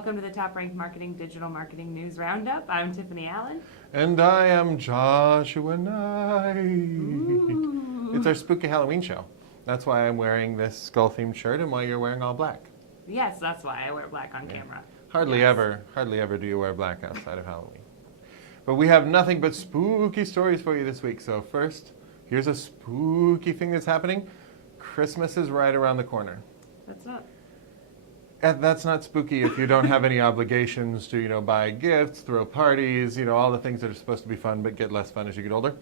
Welcome to the TopRank Marketing Digital Marketing News Roundup. I'm Tiffany Allen. And I am Joshua Knight. Ooh. It's our spooky Halloween show. That's why I'm wearing this skull-themed shirt and why you're wearing all black. Yes, that's why I wear black on camera. Hardly ever do you wear black outside of Halloween. But we have nothing but spooky stories for you this week. So first, here's a spooky thing that's happening. Christmas is right around the corner. That's up. That's not spooky if you don't have any obligations to, buy gifts, throw parties, all the things that are supposed to be fun but get less fun as you get older.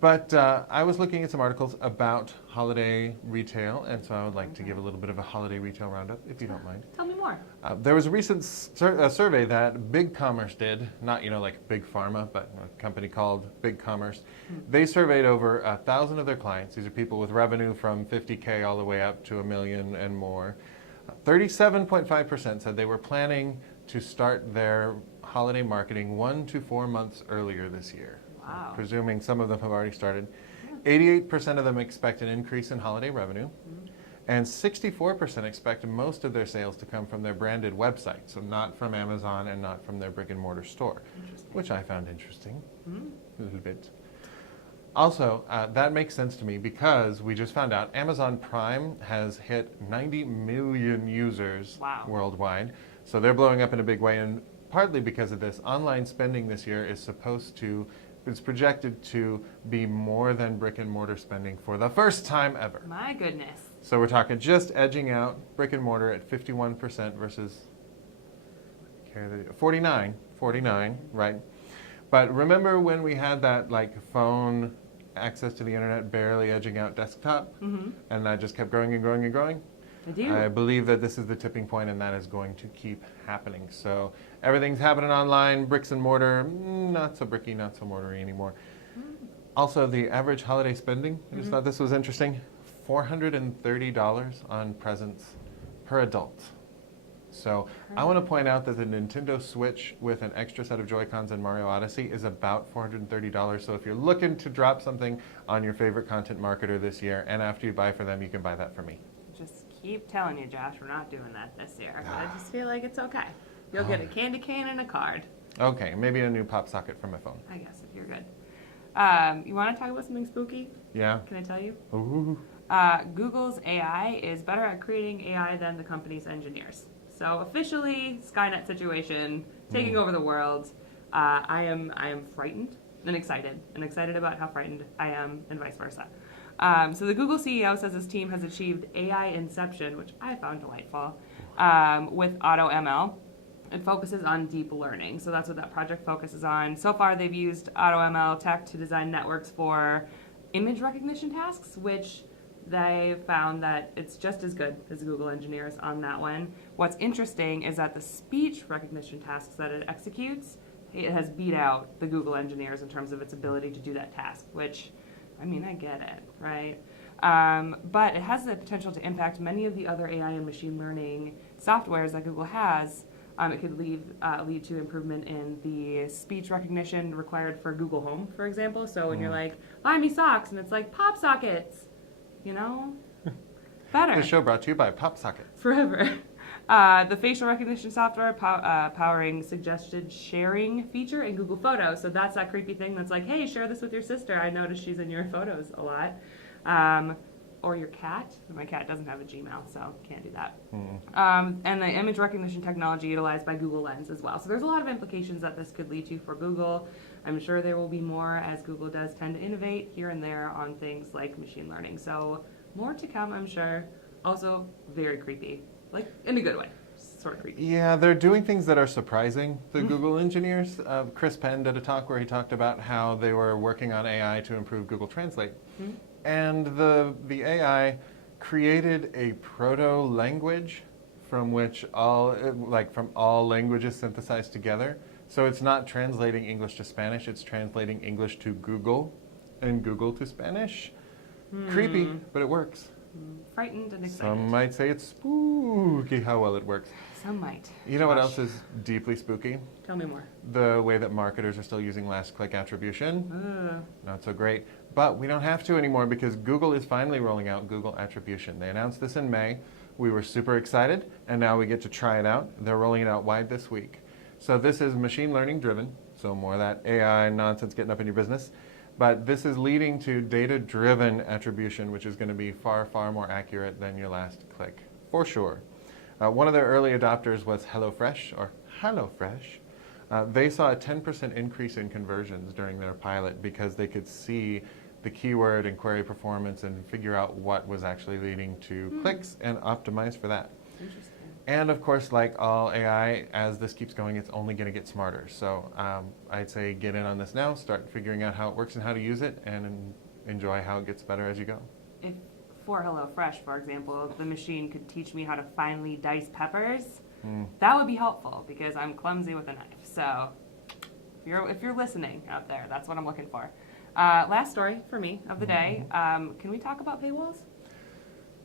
But I was looking at some articles about holiday retail, and so I would like to give a little bit of a holiday retail roundup, if you don't mind. Tell me more. There was a recent survey that Big Commerce did, not, like Big Pharma, but a company called Big Commerce. They surveyed over 1,000 of their clients. These are people with revenue from $50K all the way up to $1 million and more. 37.5% said they were planning to start their holiday marketing 1 to 4 months earlier this year. Wow. Presuming some of them have already started. 88% of them expect an increase in holiday revenue. And 64% expect most of their sales to come from their branded website, so not from Amazon and not from their brick and mortar store, which I found interesting a little bit. Also, that makes sense to me because we just found out Amazon Prime has hit 90 million users worldwide. So they're blowing up in a big way, and partly because of this, online spending this year is it's projected to be more than brick and mortar spending for the first time ever. My goodness. So we're talking just edging out brick and mortar at 51% versus 49, right? But remember when we had that phone access to the internet barely edging out desktop, and that just kept growing and growing and growing? I believe that this is the tipping point, and that is going to keep happening. So everything's happening online, bricks and mortar, not so bricky, not so mortary anymore. Also, the average holiday spending, I just thought this was interesting, $430 on presents per adult. So I want to point out that the Nintendo Switch with an extra set of Joy-Cons and Mario Odyssey is about $430. So if you're looking to drop something on your favorite content marketer this year, and after you buy for them, you can buy that for me. Just keep telling you, Josh, we're not doing that this year. I just feel like it's okay. You'll get a candy cane and a card. Okay, maybe a new pop socket for my phone. I guess, if you're good. You want to talk about something spooky? Yeah. Can I tell you? Ooh. Google's AI is better at creating AI than the company's engineers. So officially, Skynet situation, taking over the world. I am frightened and excited about how frightened I am, and vice versa. So the Google CEO says his team has achieved AI inception, which I found delightful, with AutoML. It focuses on deep learning, so that's what that project focuses on. So far, they've used AutoML tech to design networks for image recognition tasks, which they found that it's just as good as Google engineers on that one. What's interesting is that the speech recognition tasks that it executes, it has beat out the Google engineers in terms of its ability to do that task, which, I get it, right? But it has the potential to impact many of the other AI and machine learning softwares that Google has. It could lead to improvement in the speech recognition required for Google Home, for example. So when you're like, buy me socks, and it's like, pop sockets, better. This show brought to you by Pop Socket. Forever. The facial recognition software powering suggested sharing feature in Google Photos. So that's that creepy thing that's like, hey, share this with your sister. I noticed she's in your photos a lot. Or your cat. My cat doesn't have a Gmail, so can't do that. And the image recognition technology utilized by Google Lens as well. So there's a lot of implications that this could lead to for Google. I'm sure there will be more, as Google does tend to innovate here and there on things like machine learning. So more to come, I'm sure. Also very creepy, in a good way. Sort of creepy. Yeah, they're doing things that are surprising, the Google engineers. Chris Penn did a talk where he talked about how they were working on AI to improve Google Translate. And the AI created a proto-language from which from all languages synthesized together. So it's not translating English to Spanish, it's translating English to Google and Google to Spanish. Creepy, but it works. Frightened and excited. Some might say it's spooky how well it works. Some might. You know what else is deeply spooky? Tell me more. The way that marketers are still using last-click attribution. Not so great. But we don't have to anymore because Google is finally rolling out Google Attribution. They announced this in May. We were super excited, and now we get to try it out. They're rolling it out wide this week. So this is machine learning driven, so more of that AI nonsense getting up in your business. But this is leading to data-driven attribution, which is going to be far, far more accurate than your last click, for sure. One of their early adopters was HelloFresh, or HelloFresh. They saw a 10% increase in conversions during their pilot because they could see the keyword and query performance and figure out what was actually leading to clicks and optimize for that. Interesting. And of course, like all AI, as this keeps going, it's only going to get smarter. So I'd say get in on this now, start figuring out how it works and how to use it, and enjoy how it gets better as you go. If for HelloFresh, for example, the machine could teach me how to finely dice peppers, that would be helpful because I'm clumsy with a knife. So if you're listening out there, that's what I'm looking for. Last story for me of the day. Can we talk about paywalls?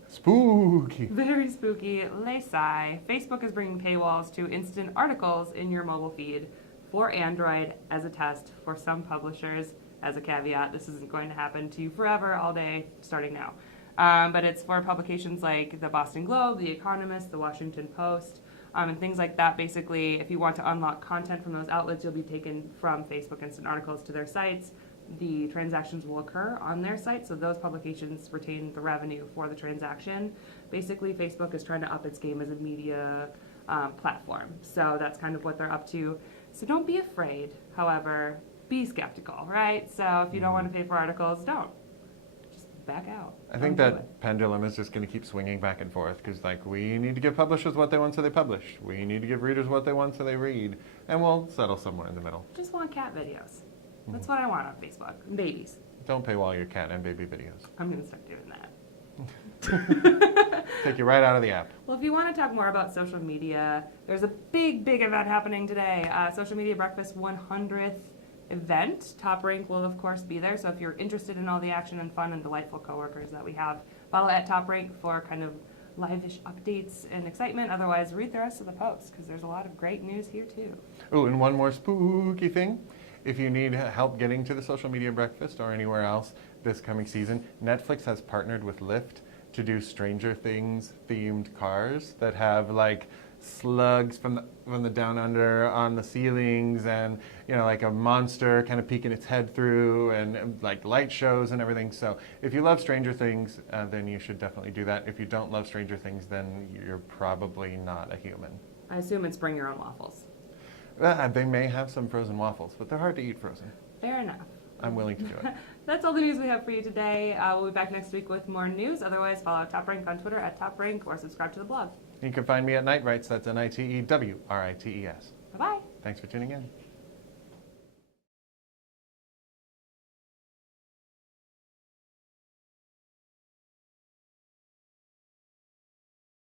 Spooky. Very spooky. Les sigh. Facebook is bringing paywalls to instant articles in your mobile feed for Android as a test for some publishers. As a caveat, this isn't going to happen to you forever, all day, starting now. But it's for publications like the Boston Globe, the Economist, the Washington Post, and things like that. Basically, if you want to unlock content from those outlets, you'll be taken from Facebook Instant Articles to their sites. The transactions will occur on their site, so those publications retain the revenue for the transaction. Basically, Facebook is trying to up its game as a media platform, so that's kind of what they're up to. So don't be afraid, however, be skeptical, right? So if you don't want to pay for articles, don't. Just back out. I think that pendulum is just going to keep swinging back and forth because, like, we need to give publishers what they want so they publish. We need to give readers what they want so they read. And we'll settle somewhere in the middle. Just want cat videos. That's what I want on Facebook. Babies. Don't paywall your cat and baby videos. I'm going to start doing that. Take you right out of the app. Well, if you want to talk more about social media, there's a big event happening today. Social Media Breakfast 100th event. TopRank will, of course, be there. So if you're interested in all the action and fun and delightful coworkers that we have, follow at TopRank for kind of live-ish updates and excitement. Otherwise, read the rest of the post because there's a lot of great news here, too. Oh, and one more spooky thing. If you need help getting to the Social Media Breakfast or anywhere else this coming season, Netflix has partnered with Lyft to do Stranger Things themed cars that have like slugs from the down under on the ceilings, and like a monster kind of peeking its head through, and like light shows and everything. So if you love Stranger Things, then you should definitely do that. If you don't love Stranger Things, then you're probably not a human. I assume it's bring your own waffles. They may have some frozen waffles, but they're hard to eat frozen. Fair enough. I'm willing to do it. That's all the news we have for you today. We'll be back next week with more news. Otherwise, follow TopRank on Twitter at TopRank or subscribe to the blog. You can find me at Nitewrites. That's NITEWRITES. Bye-bye. Thanks for tuning in.